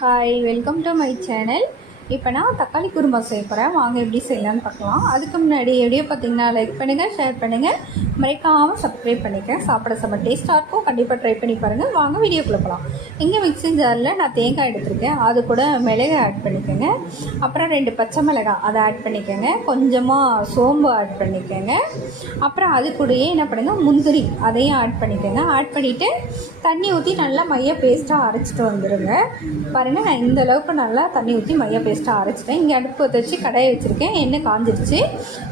Hi, welcome to my channel. இப்போ நான் தக்காளி குருமா செய்ய போகிறேன். வாங்க எப்படி செய்யலான்னு பார்க்கலாம். அதுக்கு முன்னாடி எப்படியோ பார்த்தீங்கன்னா லைக் பண்ணுங்கள், ஷேர் பண்ணுங்கள், மறக்காமல் சப்ஸ்கிரைப் பண்ணிக்கேன். சாப்பிட செம்ம டேஸ்ட்டாக இருக்கும். கண்டிப்பாக ட்ரை பண்ணி பாருங்கள். வாங்க வீடியோக்குள்ளே போகலாம். இங்கே மிக்ஸிங் ஜாரில் நான் தேங்காய் எடுத்திருக்கேன். அது கூட மிளகு ஆட் பண்ணிக்கோங்க. அப்புறம் 2 பச்சை மிளகாய் அதை ஆட் பண்ணிக்கோங்க. கொஞ்சமாக சோம்பு ஆட் பண்ணிக்கோங்க. அப்புறம் அது கூடயே என்ன பண்ணுங்கள், முந்திரி அதையும் ஆட் பண்ணிக்கோங்க. ஆட் பண்ணிவிட்டு தண்ணி ஊற்றி நல்லா மைய பேஸ்ட்டாக அரைச்சிட்டு வந்துடுங்க. பாருங்கள், நான் இந்த அளவுக்கு நல்லா தண்ணி ஊற்றி மைய பேஸ்ட்டாக அரைச்சிட்டேன். இங்கே அடுப்பு வச்சு கடாயை வச்சுருக்கேன். எண்ணெய் காஞ்சிருச்சு.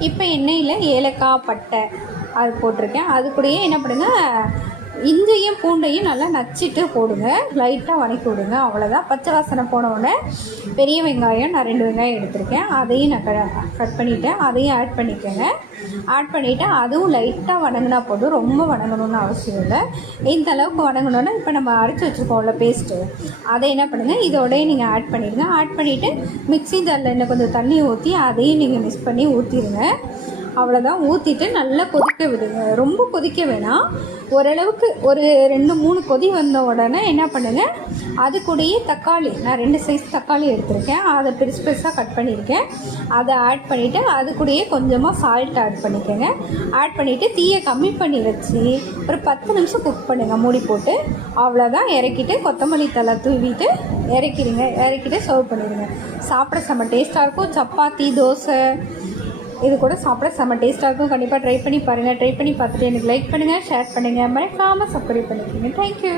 இப்போ எண்ணெயில் ஏலக்காய், பட்டை அது போட்டிருக்கேன். அது கூடயே என்ன பண்ணுங்க, இஞ்சியும் பூண்டையும் நல்லா நச்சிட்டு போடுங்க. லைட்டாக வதக்கி விடுங்க. அவ்வளோதான். பச்சை வாசனை போன உடனே பெரிய வெங்காயம் நான் 2 வெங்காயம் எடுத்திருக்கேன். அதையும் நான் கட் பண்ணிவிட்டேன். அதையும் ஆட் பண்ணிக்கோங்க. ஆட் பண்ணிவிட்டு அதுவும் லைட்டாக வதங்கினா போதும். ரொம்ப வதங்கணும்னு அவசியம் இல்லை. இந்த அளவுக்கு வதங்கணுன்னா இப்போ நம்ம அரைச்சி வச்சுருக்கோம்ல பேஸ்ட்டு, அதை என்ன பண்ணுங்கள், இதோடய நீங்கள் ஆட் பண்ணிடுங்க. ஆட் பண்ணிவிட்டு மிக்ஸி ஜாரில் இன்னும் கொஞ்சம் தண்ணி ஊற்றி அதையும் நீங்கள் மிக்ஸ் பண்ணி ஊற்றிடுங்க. அவ்வளோதான். ஊற்றிட்டு நல்லா கொதிக்க விடுங்க. ரொம்ப கொதிக்க வேணாம். ஓரளவுக்கு ஒரு 2-3 கொதி வந்த உடனே என்ன பண்ணுங்கள், அது கூடயே தக்காளி நான் 2 சைஸ் தக்காளி எடுத்திருக்கேன். அதை பெருசு பெருசாக கட் பண்ணியிருக்கேன். அதை ஆட் பண்ணிவிட்டு அது கூடயே கொஞ்சமாக சால்ட் ஆட் பண்ணிக்கோங்க. ஆட் பண்ணிவிட்டு தீயை கம்மி பண்ணி வச்சு ஒரு 10 நிமிஷம் குக் பண்ணுங்கள் மூடி போட்டு. அவ்வளோதான். இறக்கிட்டு கொத்தமல்லி தழை தூவிட்டு இறக்கிடுங்க. இறக்கிட்டு சர்வ் பண்ணிடுங்க. சாப்பிட செம்ம டேஸ்ட்டாக இருக்கும். சப்பாத்தி, தோசை இது கூட சாப்பிட செம்ம டேஸ்ட்டாக இருக்கும். கண்டிப்பாக ட்ரை பண்ணி பாருங்கள். ட்ரை பண்ணி பார்த்துட்டு எனக்கு லைக் பண்ணுங்கள், ஷேர் பண்ணுங்கள், மறக்காமல் சப்ஸ்கிரைப் பண்ணிக்கோங்க. தேங்க்யூ.